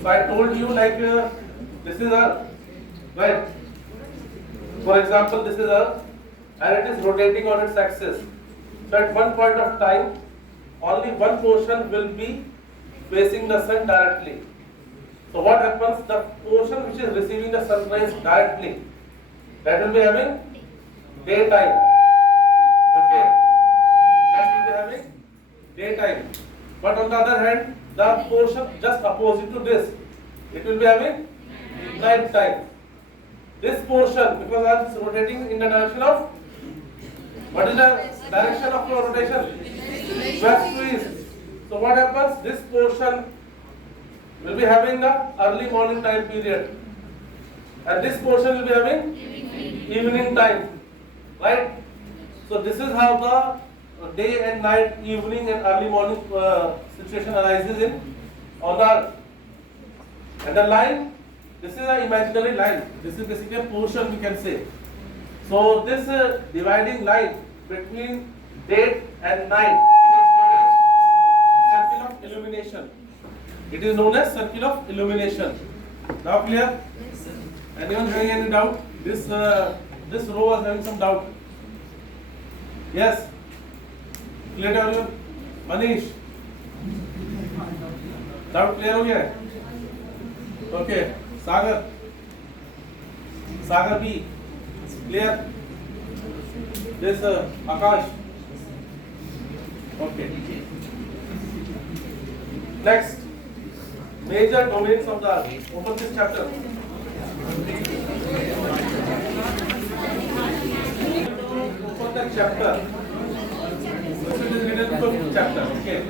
So I told you like this is Earth, right? For example, this is Earth and it is rotating on its axis. So at one point of time, only one portion will be facing the sun directly. So what happens? The portion which is receiving the sun rays directly, that will be having daytime. Okay, that will be having daytime. But on the other hand, the portion just opposite to this, it will be having night time. This portion, because Earth is rotating in the direction of, what is the direction of your rotation? West to east. So what happens? This portion will be having the early morning time period, and this portion will be having evening time, right? So this is how the day and night, evening and early morning situation arises in on the Earth. And the line, this is an imaginary line. This is basically a portion we can say. So this dividing line between day and night is known as circle of illumination. It is known as circle of illumination. Now clear? Anyone having any doubt? This row was having some doubt. Yes. Clear everyone? Manish. Doubt clear हो गया है? Okay. Sagar B. Clear? This Akash. Okay. Next, major domains of the Earth. Open this chapter. Open the chapter. This is written fifth chapter. Okay.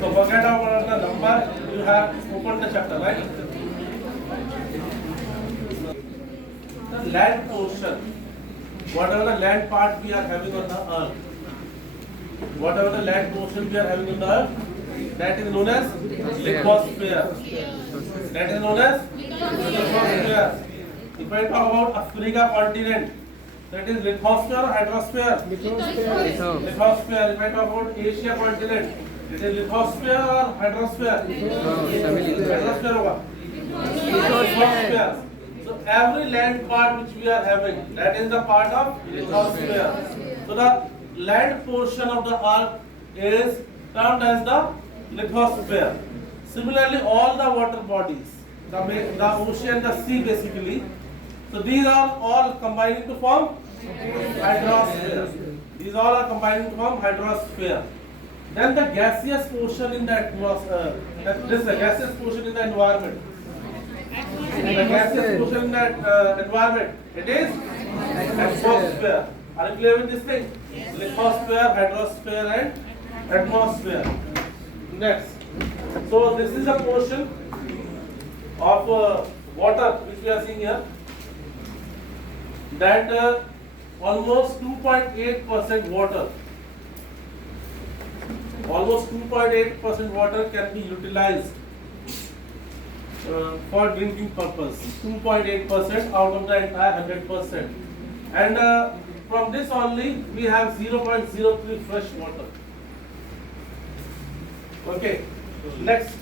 So forget about the number. You have opened the chapter, right? The land portion, whatever the land part we are having on the Earth, whatever the land portion we are having on the Earth, that is known as lithosphere. That is known as lithosphere. If I talk about Africa continent, that is lithosphere or hydrosphere? Lithosphere. If I talk about Asia continent, it is lithosphere or hydrosphere? Hydrosphere होगा. Lithosphere. So every land part which we are having, that is the part of lithosphere. So the land portion of the Earth is termed as the lithosphere. Similarly, all the water bodies, the ocean, the sea basically, so these are all combining to form hydrosphere. These all are combining to form hydrosphere. Then the gaseous portion in the atmosphere, this is the gaseous portion in the environment. The gaseous portion in the environment, it is atmosphere. Are you clear with this thing? Lithosphere, hydrosphere and atmosphere. Next. So this is a portion of water which we are seeing here, that almost 2.8% water, almost 2.8% water can be utilized for drinking purpose. 2.8% out of the entire 100%. And from this only we have 0.03 fresh water. Okay, next.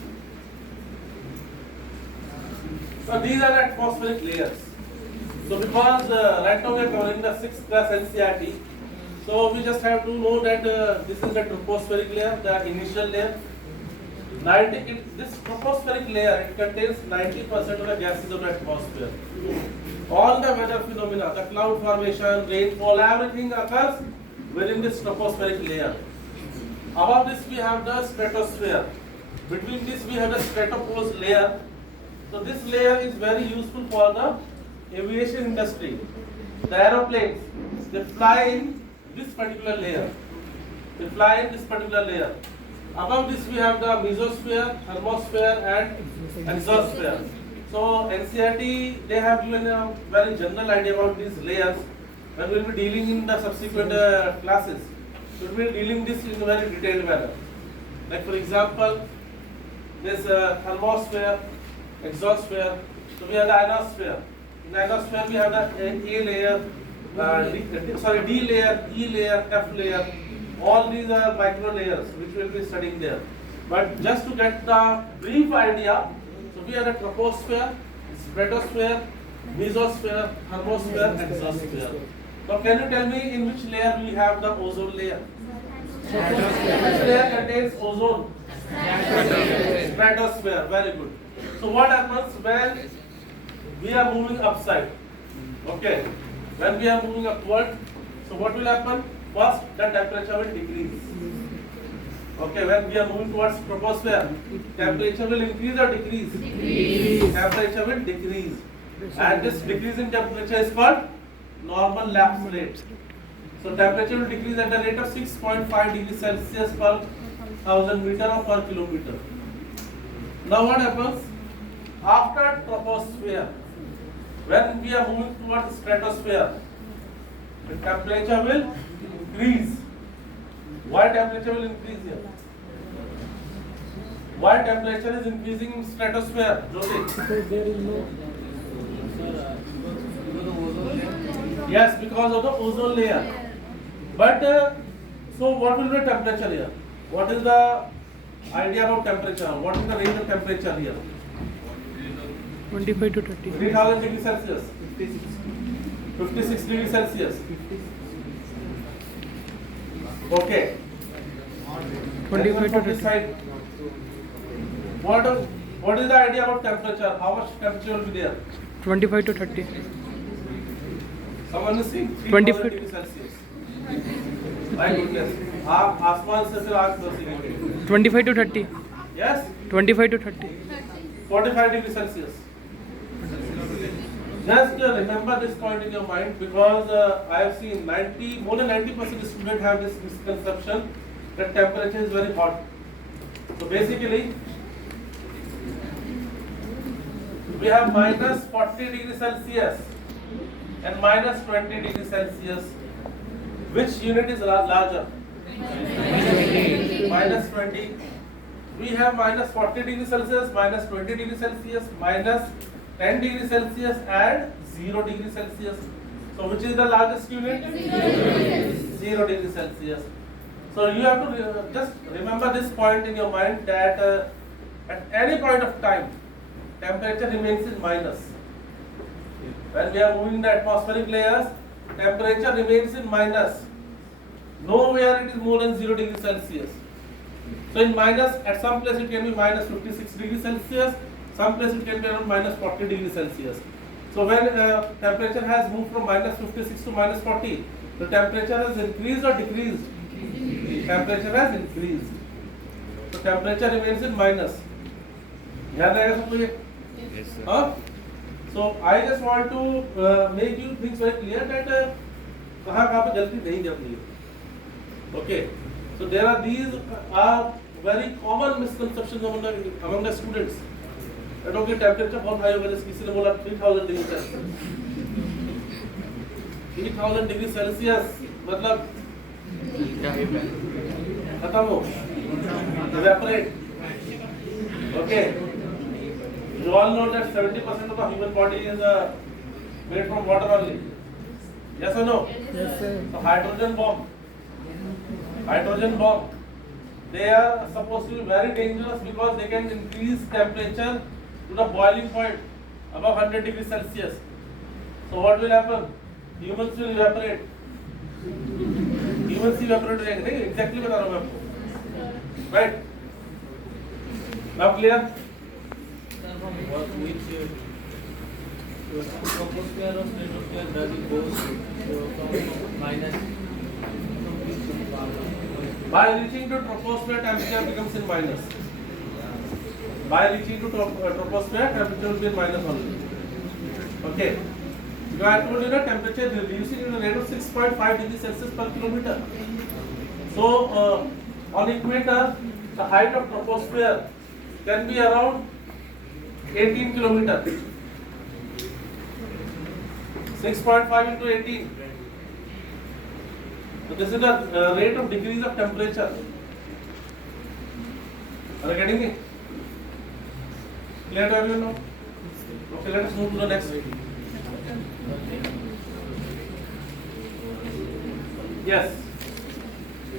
So these are the atmospheric layers. So because right now we are covering the 6th class NCERT, so we just have to know that this is the tropospheric layer, the initial layer. This tropospheric layer, it contains 90% of the gases of the atmosphere. All the weather phenomena, the cloud formation, rainfall, everything occurs within this tropospheric layer. Above this we have the stratosphere. Between this we have the stratopause layer. So this layer is very useful for the aviation industry. The aeroplanes, they fly in this particular layer. They fly in this particular layer. Above this we have the mesosphere, thermosphere and exosphere. So NCERT, they have given a very general idea about these layers, and we will be dealing in the subsequent classes. So we will be dealing this in a very detailed manner. Like for example, this thermosphere, exosphere. So we have the ionosphere. In the ionosphere we have the A layer, D layer, E layer, F layer. All these are micro layers which we will be studying there. But just to get the brief idea, we have a troposphere, stratosphere, mesosphere, thermosphere, and exosphere. Now can you tell me in which layer we have the ozone layer? Which layer contains ozone? Stratosphere. Very good. So what happens when we are moving upside? Okay. When we are moving upward, so what will happen? First, the temperature will decrease. Okay, when we are moving towards troposphere, temperature will increase or decrease? Decrease. Temperature will decrease. And this decrease in temperature is called normal lapse rate. So temperature will decrease at the rate of 6.5 degrees Celsius per 1000 meter or per kilometer. Now what happens? After troposphere, when we are moving towards stratosphere, the temperature will increase. Why temperature will increase here? Why temperature is increasing in stratosphere? Jyoti? Because there is no. Yes, because of the ozone layer. But so what will be the temperature here? What is the idea about temperature? What is the range of temperature here? 25 to 30. 3000 degrees Celsius. 56 degrees Celsius. Okay. 25 to 30. Side. What is the idea about temperature? How much temperature will be there? 25 to 30. Someone is saying 25 3000 degrees Celsius. My goodness. आप आसमान से फिर आग बरसेंगे. 25 to 30. Yes. 25 to 30. 45 degrees Celsius. Just remember this point in your mind because I have seen more than 90% of students have this misconception that temperature is very hot. So basically, we have minus 40 degrees Celsius and minus 20 degrees Celsius. Which unit is larger? Minus 20. We have minus 40 degrees Celsius, minus 20 degrees Celsius, minus 10 degrees Celsius and 0 degrees Celsius. So which is the largest unit? 0 degrees Celsius. So you have to just remember this point in your mind that at any point of time, temperature remains in minus. When we are moving the atmospheric layers, temperature remains in minus. Nowhere it is more than 0 degrees Celsius. So in minus, at some place it can be minus 56 degrees Celsius, some place it can be around minus 40 degrees Celsius. So when temperature has moved from minus 56 to minus 40, the temperature has increased or decreased? Temperature has increased. So temperature remains in minus. याद आएगा सबको ये? Yes, sir. Huh? So I just want to make you things very clear that कहाँ पे गलती नहीं करनी है. Okay. So there are these are very common misconceptions among the students. That okay, temperature बहुत high होगा जैसे किसी ने बोला 3000 डिग्री सेल्सियस. 3000 डिग्री सेल्सियस मतलब खत्म हो, evaporate. Okay. You all know that 70% of the human body is made from water only. Yes or no? Yes, sir. So hydrogen bomb. They are supposed to be very dangerous because they can increase temperature to the boiling point above 100 degrees Celsius. So what will happen? Humans will evaporate. Humans evaporate हो जाएंगे. नहीं, exactly बता रहा हूँ मैं आपको. Right? Now clear? Troposphere or stratosphere does it goes from minus? By reaching to troposphere, temperature becomes in minus. By reaching to troposphere, temperature will be in minus only. Okay. So I told you that temperature is reducing in the rate of 6.5 degrees Celsius per kilometer. So on equator, the height of troposphere can be around 18 kilometers. 6.5 into 18. So this is the rate of decrease of temperature. Are you getting it? Clear to everyone now? Okay, let us move to the next. Yes.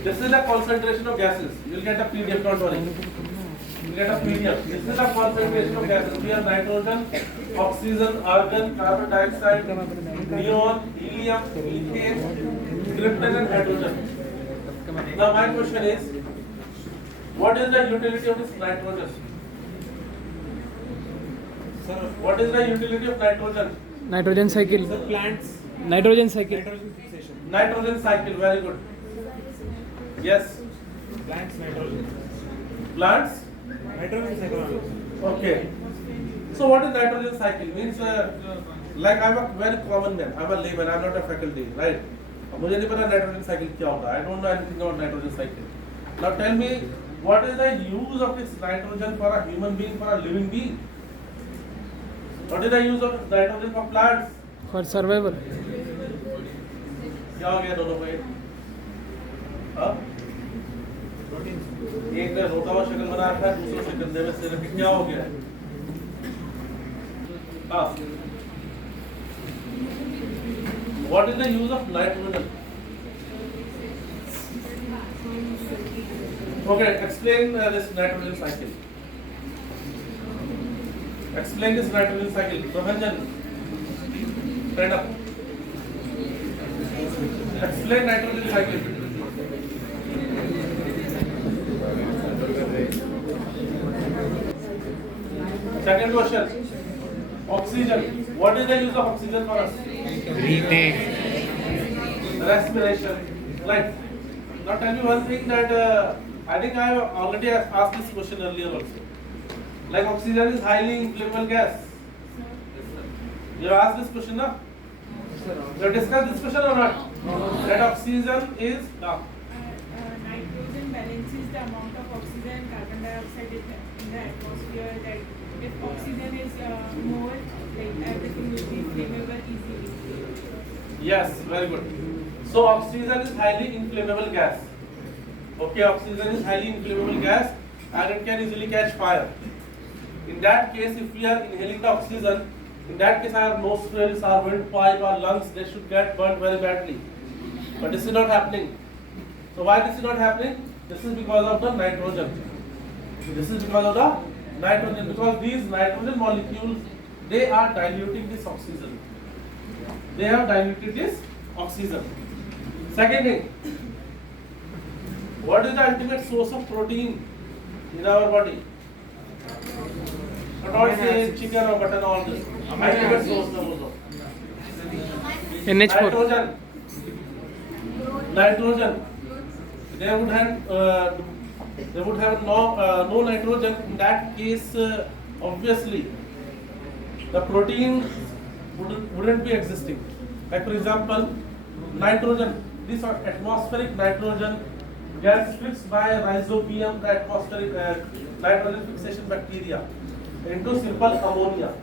This is the concentration of gases. You will get a PDF, don't worry. get a medium. This is the concentration of gases. We have nitrogen, oxygen, argon, carbon dioxide, neon, helium, methane, krypton and hydrogen. Now my question is, what is the utility of this nitrogen? Sir, what is the utility of nitrogen? Nitrogen cycle. The plants Nitrogen cycle. nitrogen fixation. Nitrogen cycle, very good. Yes, Plants nitrogen. plants. Nitrogen cycle. Okay. So what is nitrogen cycle? Means like I'm a very common man. I'm a layman. I'm not a faculty, right? मुझे नहीं पता nitrogen cycle क्या होता है. I don't know anything about nitrogen cycle. Now tell me, what is the use of this nitrogen for a human being, for a living being? What is the use of nitrogen for plants? For survival. क्या हो गया दोनों को? हाँ? एक ने रोता हुआ शक्ल बना रखा है, दूसरे से गंदे में से रखे, क्या हो गया है? हाँ. What is the use of nitrogen? Okay, explain this nitrogen cycle. Explain this nitrogen cycle. Prabhanjan, stand up. Explain nitrogen cycle. Second question. Oxygen. What is the use of oxygen for us? Respiration. Right. Now tell me one thing that I think I have already asked this question earlier also. Like oxygen is highly inflammable gas. You have asked this question, na? You have discussed this question or not? That oxygen is Nitrogen balances the amount of oxygen and carbon dioxide in the atmosphere. That if oxygen is more, like everything will be flammable easily. Yes, very good. So oxygen is highly inflammable gas. Okay, oxygen is highly inflammable gas and it can easily catch fire. In that case, if we are inhaling the oxygen, in that case our nostrils, our windpipe, our lungs, they should get burnt very badly. But this is not happening. So why this is not happening? This is because of the nitrogen. This is because of the nitrogen. Because these nitrogen molecules, they are diluting this oxygen. They have diluted this oxygen. Second thing, what is the ultimate source of protein in our body? Not all say chicken or mutton, all this. Ultimate source of also. NH4. Nitrogen. Nitrogen. They would have no nitrogen. In that case, obviously, the protein wouldn't be existing. Like for example, nitrogen. This atmospheric nitrogen gets fixed by rhizobium, the atmospheric nitrogen fixation bacteria, into simple ammonia.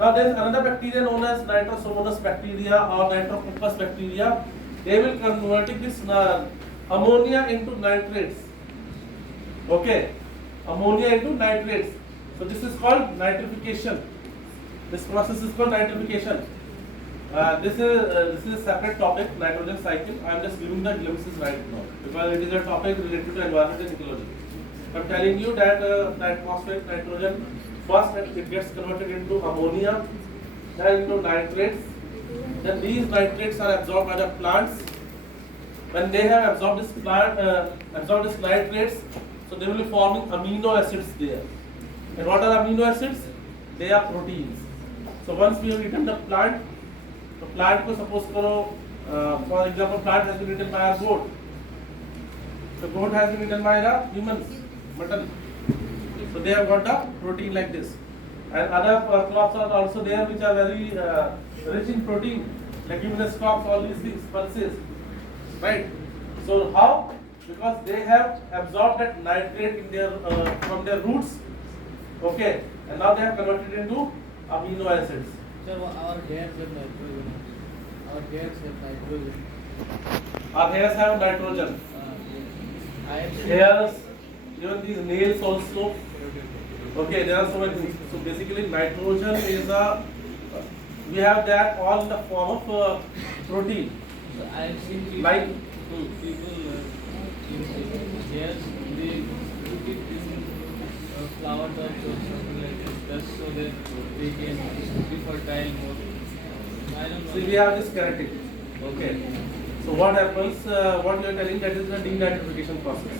Now there is another bacteria known as Nitrosomonas bacteria or Nitrococcus bacteria. They will convert this ammonia into nitrates. Okay, ammonia into nitrates. So this is called nitrification. This process is called nitrification. This is a separate topic, nitrogen cycle. I am just giving the glimpses right now because it is a topic related to environment and ecology. I am telling you that the atmospheric nitrogen first it gets converted into ammonia, then into nitrates. Then these nitrates are absorbed by the plants. When they have absorbed this nitrates, so they will be forming amino acids there. And what are amino acids? They are proteins. So once we have eaten the plant को suppose करो, for example, plant has been eaten by a goat. The goat has been eaten by the humans, mutton. So they have got the protein like this. And other crops are also there which are very rich in protein, leguminous crops, all these things, pulses, right? So how? Because they have absorbed that nitrate in their from their roots, okay, and now they have converted it into amino acids. Sir, our hairs have nitrogen. Our hairs have nitrogen. Our hairs have nitrogen. Yes. I have seen- Hairs, even these nails also. Okay, there are so many things. So basically, nitrogen is we have that all in the form of protein. So I have seen people, Like- people in hairs, they put it in flower tops or something like this, just so that they can be fertile more. I don't See, know. we have this keratin. Okay. So what happens? What you are telling, that is the denitrification process.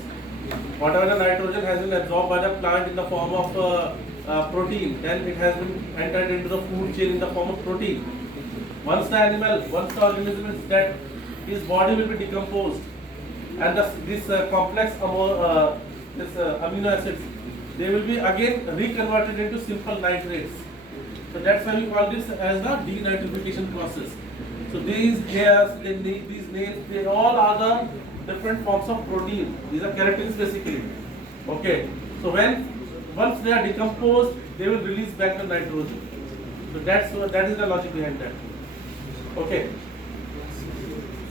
Whatever the nitrogen has been absorbed by the plant in the form of protein, then it has been entered into the food chain in the form of protein. Once the organism is dead, his body will be decomposed, and this complex amino acids, they will be again reconverted into simple nitrates. So that's why we call this as the denitrification process. So these hairs, these nails, they all are the different forms of protein. These are keratins basically. Okay. So once they are decomposed, they will release back the nitrogen. So that is the logic behind that. Okay.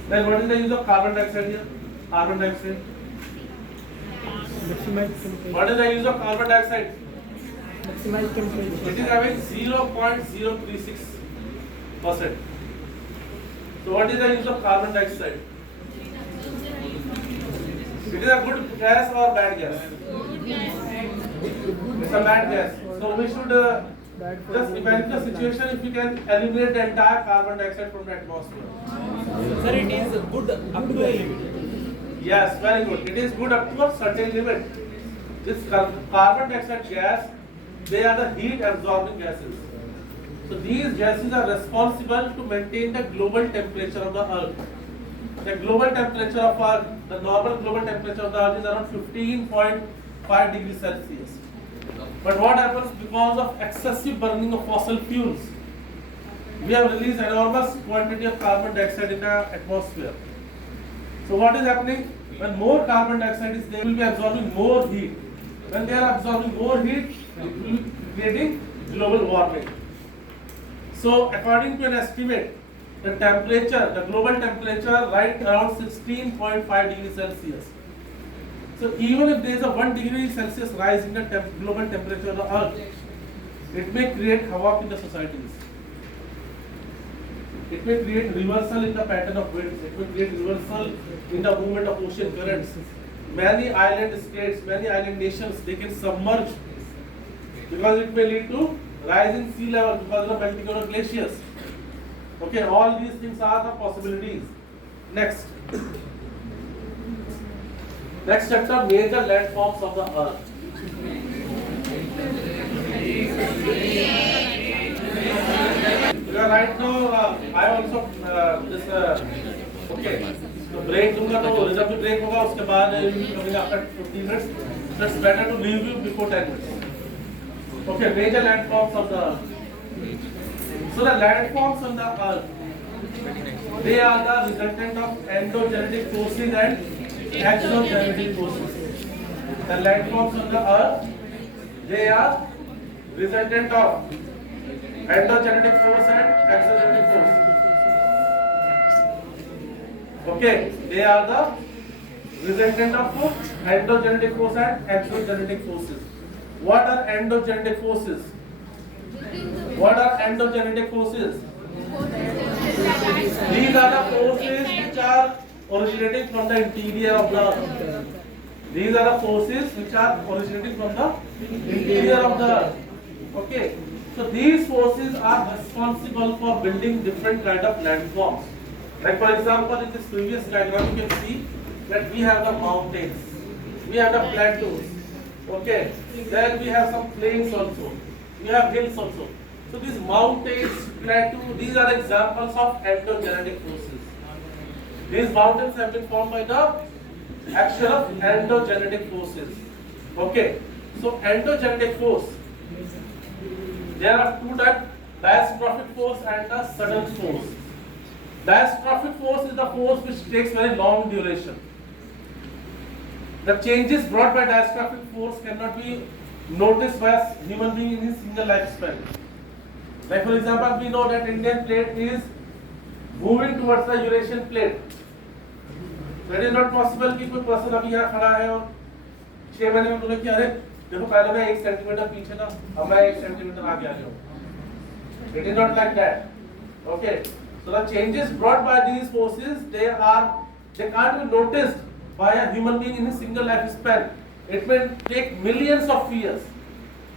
Then what is the use of carbon dioxide here? Carbon dioxide. What is the use of carbon dioxide? Maximize temperature. It is having 0.036%. So what is the use of carbon dioxide? It is a good gas or bad gas? It's a bad gas. So we should just imagine the situation if we can eliminate the entire carbon dioxide from the atmosphere. Sir, it is good up to a limit. Yes, very good. It is good up to a certain limit. This carbon dioxide gas, they are the heat absorbing gases. So these gases are responsible to maintain the global temperature of the earth. The global temperature of Earth, the normal global temperature of the earth is around 15.5 degrees Celsius. But what happens because of excessive burning of fossil fuels? We have released enormous quantity of carbon dioxide in the atmosphere. So what is happening? When more carbon dioxide is there, they will be absorbing more heat. When they are absorbing more heat, it will be creating global warming. So according to an estimate, the temperature, the global temperature right around 16.5 degrees Celsius. So even if there is a 1 degree Celsius rise in the global temperature of the earth, it may create havoc in the societies. It may create reversal in the pattern of winds. It may create reversal in the movement of ocean currents. Many island states, many island nations, they can submerge because it may lead to rise in sea level because of melting of glaciers. Okay, all these things are the possibilities. Next chapter, major landforms of the earth. Because right now, I also okay. तो break दूंगा तो जब भी break होगा उसके बाद coming after 15 minutes. So it's better to leave you before 10 minutes. Okay, major landforms of the earth. So the landforms on the earth, they are the resultant of endogenetic forces and exogenetic forces. The landforms on the earth, they are resultant of endogenetic force and exogenetic force. Okay, they are the resultant of endogenetic force and exogenetic forces. What are endogenetic forces? What are endogenetic forces? These are the forces which are originating from the interior of the earth. These are the forces which are originating from the interior of the earth. Okay. So these forces are responsible for building different kind of landforms. Like for example, in this previous diagram, you can see that we have the mountains, we have the plateaus. Okay. Then we have some plains also. We have hills also. So these mountains, plateaus, these are examples of endogenetic forces. These mountains have been formed by the action of endogenetic forces. Okay. So endogenetic force, there are two types, diastrophic force and the sudden force. Diastrophic force is the force which takes very long duration. The changes brought by diastrophic force cannot be noticed by a human being in his single lifespan. Like for example, we know that Indian plate is moving towards the Eurasian plate. So it is not possible कि कोई person अभी यहाँ खड़ा है और 6 महीने में बोले कि अरे देखो पहले मैं 1 सेंटीमीटर पीछे था, अब मैं 1 सेंटीमीटर आगे आ गया हूँ. It is not like that. Okay. So the changes brought by these forces, they can't be noticed by a human being in a single lifespan. It may take millions of years.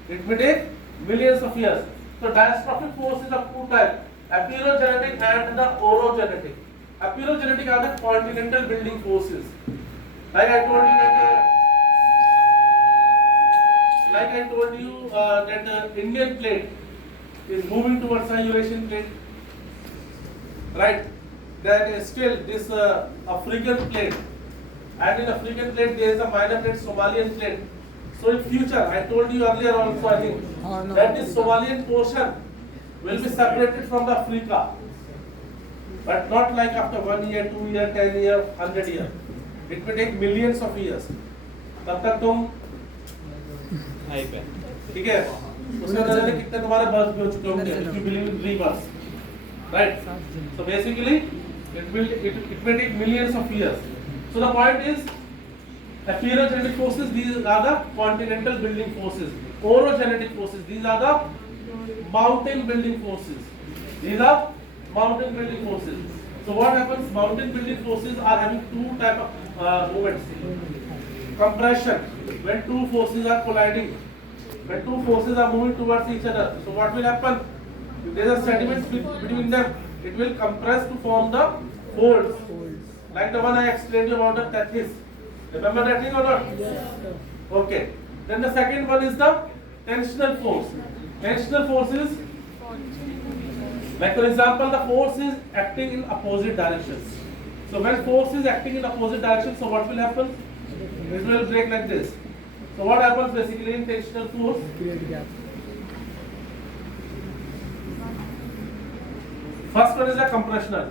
It may take millions of years. So diastrophic force is of two types: aperogenetic and the orogenetic. Aperogenetic are the continental building forces. Like I told you that the Indian plate is moving towards the Eurasian plate, right? There is still this African plate, and in African plate there is a minor plate, Somalian plate. So in future, I told you earlier also, I think, that this Somalian portion will be separated from the Africa, but not like after 1 year, 2 year, 10 year, 100 year. It may take millions of years. तब तक तुम ठीक है उसमें न जाने कितने तुम्हारे बर्थ भी हो चुके होंगे if you believe in rebirth, right? So basically it may take millions of years. So the point is aperogenetic forces, these are the continental building forces. Orogenetic forces, these are the mountain building forces. These are mountain building forces. So what happens? Mountain building forces are having two type of movements. Compression, when two forces are colliding, when two forces are moving towards each other. So what will happen? If there is a sediment between them, it will compress to form the folds. Like the one I explained you about the Tethys. Remember that thing or not? Yes, sir. Okay. Then the second one is the tensional force. Tensional force is, like for example, the force is acting in opposite directions. So when force is acting in opposite directions, so what will happen? It will break like this. So what happens basically in tensional force? Create gap. First one is the compressional.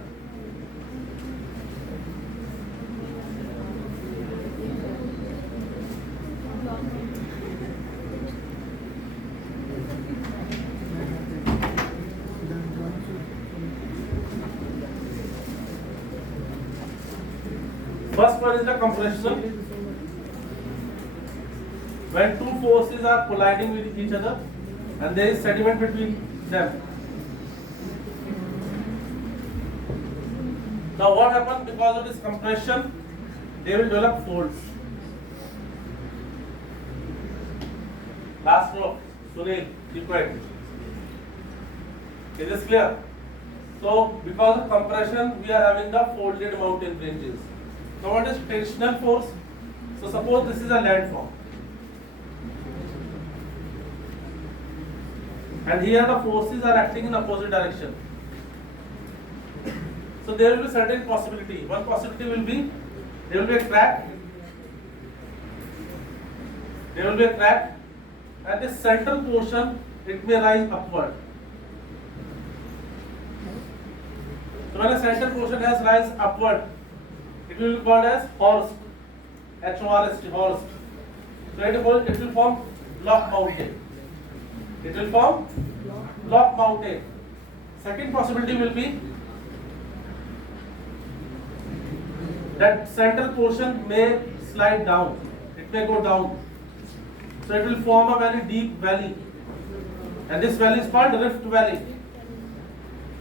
First one is the compressional. When two forces are colliding with each other and there is sediment between them. Now what happens because of this compression? They will develop folds. Last row, Sunil, keep quiet. Is this clear? So because of compression, we are having the folded mountain ranges. So what is tensional force? So suppose this is a landform. And here the forces are acting in opposite direction. So there will be certain possibility. One possibility will be, there will be a crack. There will be a crack. At the central portion, it may rise upward. So when a central portion has rise upward, it will be called as horst. H-O-R-S-T, horst. So it will form block mountain. It will form block mountain. Second possibility will be that central portion may slide down. It may go down. So it will form a very deep valley. And this valley is called Rift Valley.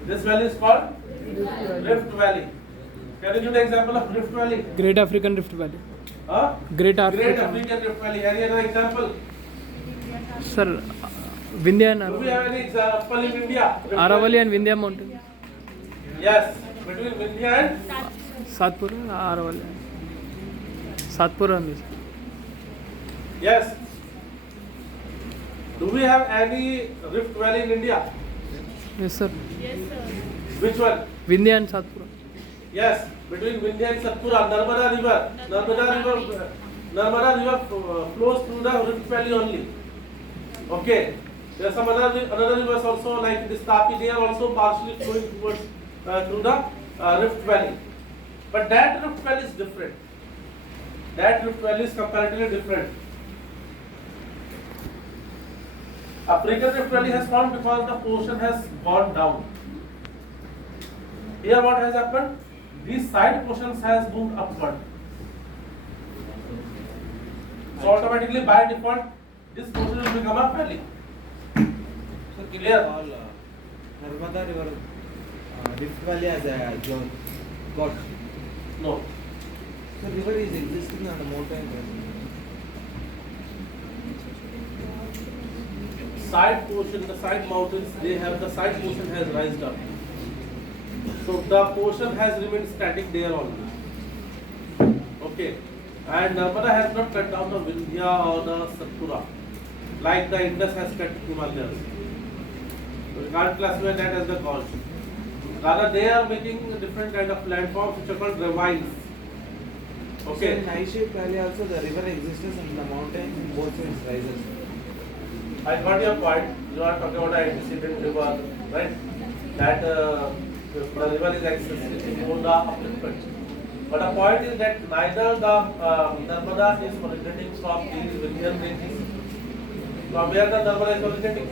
This valley is called Rift Valley. Can you give the example of Rift Valley? Great African Rift Valley. Huh? Great Great African. African Rift Valley. Any other example? Sir, Vindhya and Do we have any example in India? Rift Aravali Valley? and Vindhya mountain. Yes. Between Vindhya and Satpura, Aravali. Satpura means. yes. Do we have any Rift Valley in India? Yes, sir. Yes, sir. Which one? Vindhya and Satpura. Yes, between Vindhya and Satpura, Narmada River. Narmada River flows through the Rift Valley only. Okay. There are some another rivers also like this Tapi. They are also partially flowing towards through the Rift Valley. But that Rift Valley is different. That Rift Valley is comparatively different. African Rift Valley has formed because the ocean has gone down. Here what has happened? These side portions has moved upward. So automatically by default, this portion will become a valley. So can you Clear? call Narmada River Rift Valley as a zone? God. No. So river is existing on the mountain. side portion, the side mountains, they have the side portion has rised up. So the portion has remained static there only. Okay. And Narmada has not cut down the Vindhya or the Satpura like the Indus has cut Himalayas. So we can't classify that as the cause. Rather, they are making different kind of landforms which are called ravines. Okay. Okay. In Naiship Valley also the river exists and the mountain both sides rises. I got your point. You are talking about an antecedent river, right? That the river is existing on the upliftment. But the point is that neither the Narmada is originating from these Vindhyan ranges. From where the Narmada is originating?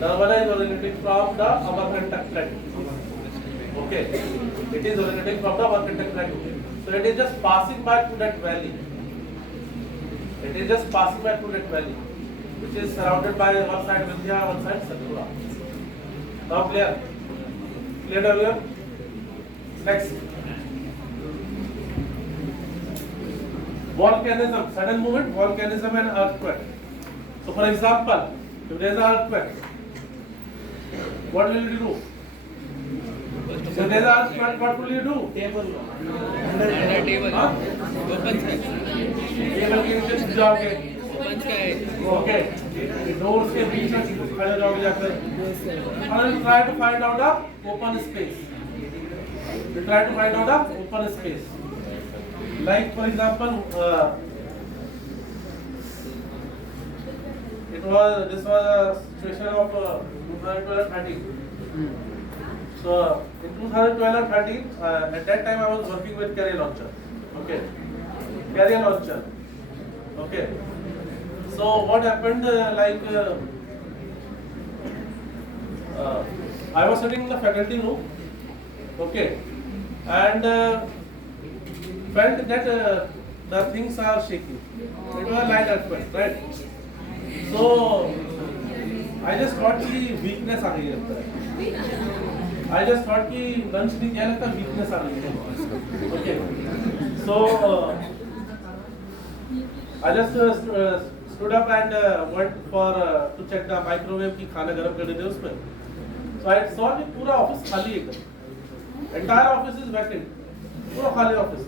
Narmada is originating from the Amarkantak trend. Okay. It is originating from the Amarkantak trend. So it is just passing by to that valley. It is just passing by to that valley, which is surrounded by one side Vindhya, one side Satpura. Now clear? Clear earlier? Next. Volcanism, sudden movement, volcanism and earthquake. So for example, if there is an earthquake, what will you do? If there is an earthquake, what will you do? Table. Under table. Huh? Open sky. Table के नीचे छुप जाओगे, Open sky. Okay, doors के बीच में खड़े हो जाओगे जाकर, and you try to find out the open space. You try to find out the open space. Like for example, this was a situation of 2012 and 13. So in 2012 and 13, at that time I was working with Carrier Launcher. Okay, Carrier Launcher. Okay. So what happened? I was sitting in the faculty room. Okay, and felt that the things are shaking. It was a light earthquake, right? So I just thought कि weakness आ गई लगता है. I just thought कि lunch नहीं किया लगता weakness आ गई है. Okay. So I just stood up and went for to check the microwave कि खाना गर्म कर देते उसमें. So I saw कि पूरा office खाली एकदम. Entire office is vacant. पूरा खाली office.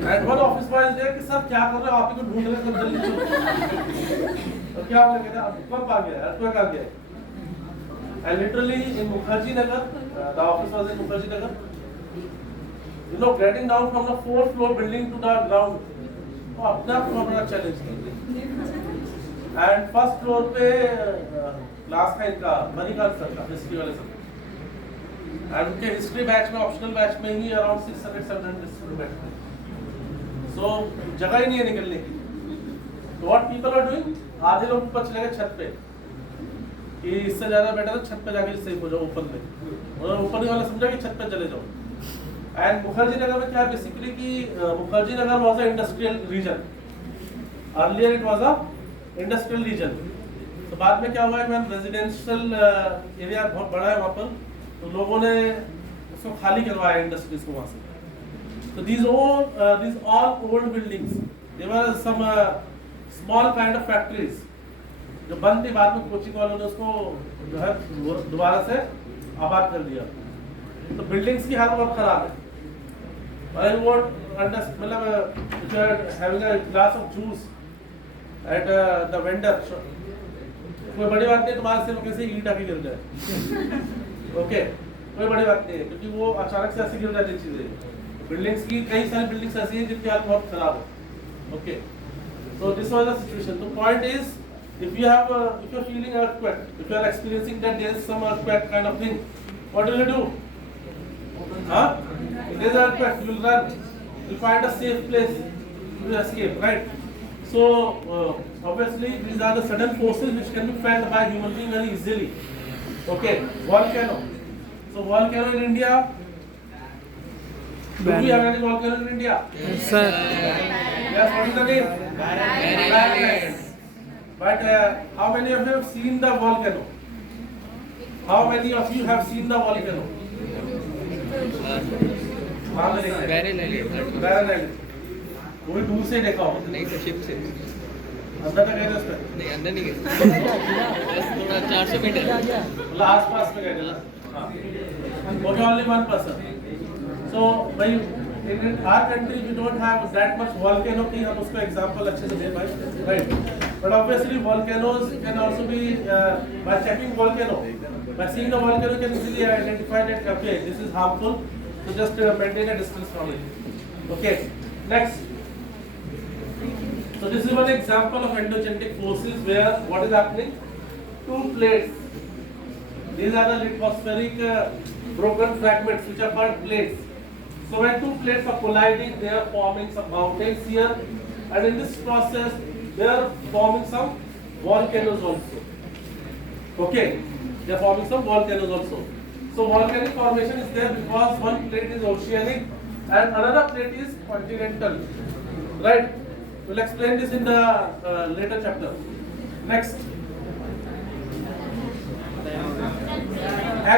And one office boy is there कि सर क्या कर रहे हो आप ही को ढूंढ रहे हो जल्दी चलो. तो क्या बोले कहते हैं भूकंप आ गया, earthquake आ गया. And literally in Mukherjee Nagar, the office was in Mukherjee Nagar. You know, getting down from the 4th floor building to the ground, वो अपने आप में बड़ा challenge था. And first floor पे क्लास का इनका मणिकांत सर का हिस्ट्री वाले सर. And उनके हिस्ट्री बैच में ऑप्शनल बैच में ही अराउंड 600-700 स्टूडेंट बैठते हैं. So जगह ही नहीं है निकलने की. तो what people are doing? आधे लोग ऊपर चले गए छत पे कि इससे ज़्यादा बेटर है छत पे जाके सेफ हो जाओ ऊपर में. और ऊपर वाला समझा कि छत पे चले जाओ. And Mukherjee Nagar में क्या है बेसिकली कि Mukherjee Nagar was a industrial region. Earlier it was a industrial region. तो बाद में क्या हुआ है मैम रेजिडेंशियल एरिया बहुत बड़ा है वहाँ पर. तो लोगों ने उसको खाली करवाया इंडस्ट्रीज को वहाँ से. So these all old buildings. There were some small kind of factories जो बंद थी. बाद में कोचिंग वालों ने उसको जो है दोबारा से आबाद कर दिया. तो बिल्डिंग्स की हालत बहुत खराब है. I would understand मतलब if you are having a glass of juice at the vendor, कोई बड़ी बात नहीं तुम्हारे सिर में कैसे ईंट आके गिर जाए. ओके, कोई बड़ी बात नहीं है क्योंकि वो अचानक से ऐसे गिर जाती चीजें. बिल्डिंग्स की कई सारी बिल्डिंग्स ऐसी हैं जिनकी हालत बहुत खराब है. Okay, so this was the situation. The point is, if you are feeling earthquake, if you are experiencing that there is some earthquake kind of thing, what will you do? Huh? If there is earthquake, you will run. You will find a safe place to escape, right? So obviously these are the sudden forces which can be felt by human being very easily. Okay, volcano. So volcano in India. Do we have any volcano in India? Yes, sir. Yes, what is the name? Barren. But how many of you have seen the volcano? How many of you have seen the volcano? Barren Island. Barren Island. वो भी दूर से देखा होगा. नहीं तो ship से. अंदर तक गए थे उसमें? नहीं अंदर नहीं गए बस थोड़ा 400 मीटर मतलब आस-पास में गए थे ना? हाँ. Okay, only one person. So, भाई in our country we don't have that much volcano कि हम उसको example अच्छे से दे पाए, right? But obviously volcanoes can also be by checking volcano, by seeing the volcano you can easily identify that okay this is harmful, so just maintain a distance from it. Okay, next. So this is one example of endogenetic forces where what is happening? Two plates. These are the lithospheric broken fragments which are called plates. So when two plates are colliding, they are forming some mountains here, and in this process, they are forming some volcanoes also. Okay, they are forming some volcanoes also. So volcanic formation is there because one plate is oceanic and another plate is continental. Right? We'll explain this in the later chapter. Next.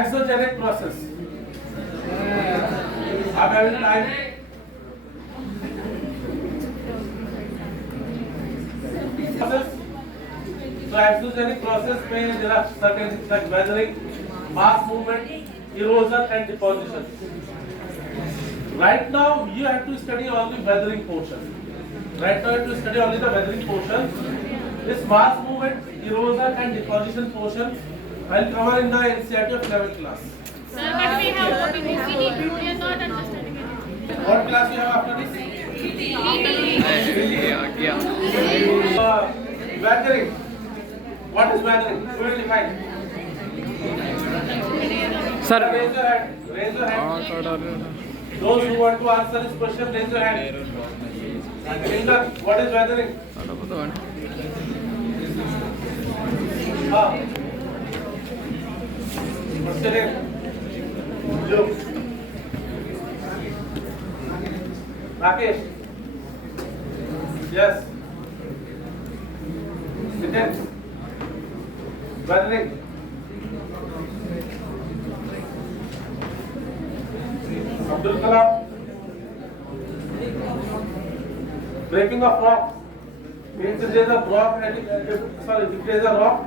Exogenic process. I'm having time. Process. So exogenic process में there are certain things like weathering, mass movement, erosion and deposition. Right now you have to study only weathering portion. Right now you have to study only the weathering portion. This mass movement, erosion and deposition portion I'll cover in the NCERT of 11th class. Sir, but we have OPD. We are not understanding anything. What class you have after this? Weathering. What is weathering? Who will define? Sir Raise your hand. Raise your hand. Those who want to answer this question, raise your hand. Finger, what is weathering? What's your name? Luke. Rakesh. Yes. Nitin. Weathering. Abdul Kalam. Breaking of rock. Means if there is a rock and if there is a rock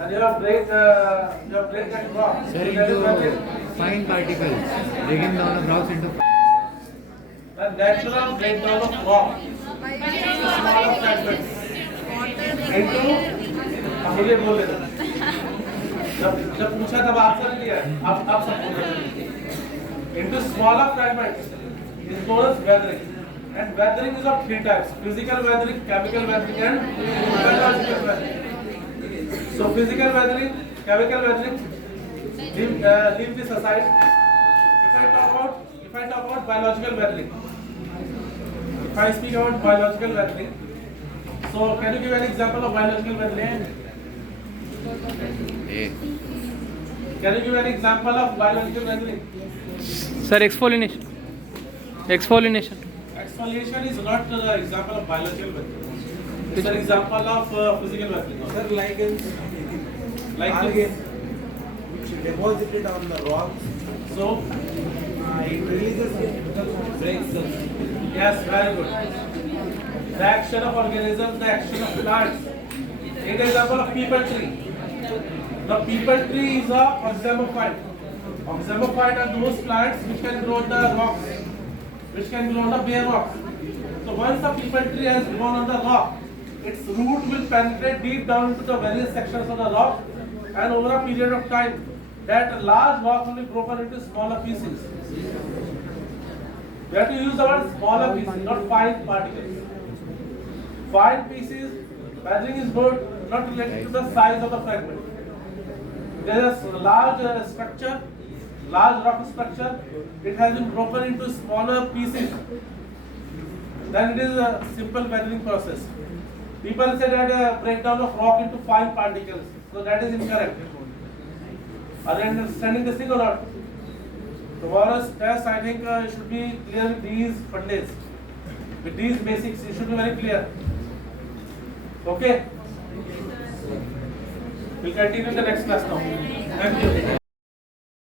and you have break that rock. Sir, that is weathering. into fine particles, breaking down of rocks into The natural breakdown of rock into smaller fragments. मुझे बोल देना जब पूछा तब answer नहीं है अब सब बोल रहे into smaller fragments is known as weathering, and weathering is of three types: physical weathering, chemical weathering and biological weathering. So physical weathering, chemical weathering, leave this aside. If I talk about biological weathering, if I speak about biological weathering, so can you give an example of biological weathering? Can you give an example of biological weathering? Sir exfoliation Exfoliation is not an example of biological weathering. It's an example of physical weathering. Sir, lichens, Like algae, this. which deposited on the rocks, So, it releases chemicals, breaks them. yes, very good. The action of organisms, the action of plants. An example of peepal tree. The peepal tree is a oxymophyte. Oxymophyte are those plants which can grow on the rocks, which can grow on the bare rocks. So once a peepal tree has grown on the rock, its root will penetrate deep down into the various sections of the rock, and over a period of time, that large rock will be broken into smaller pieces. We have to use the word smaller pieces, not fine particles. Fine pieces, weathering is not related to the size of the fragment. There is a large structure, large rock structure, it has been broken into smaller pieces. Then it is a simple weathering process. People say that a breakdown of rock into fine particles, so that is incorrect. Are you understanding this thing or not? Tomorrow's test, I think you should be clear with these fundamentals. With these basics, you should be very clear. Okay? We'll continue in the next class now. Thank you.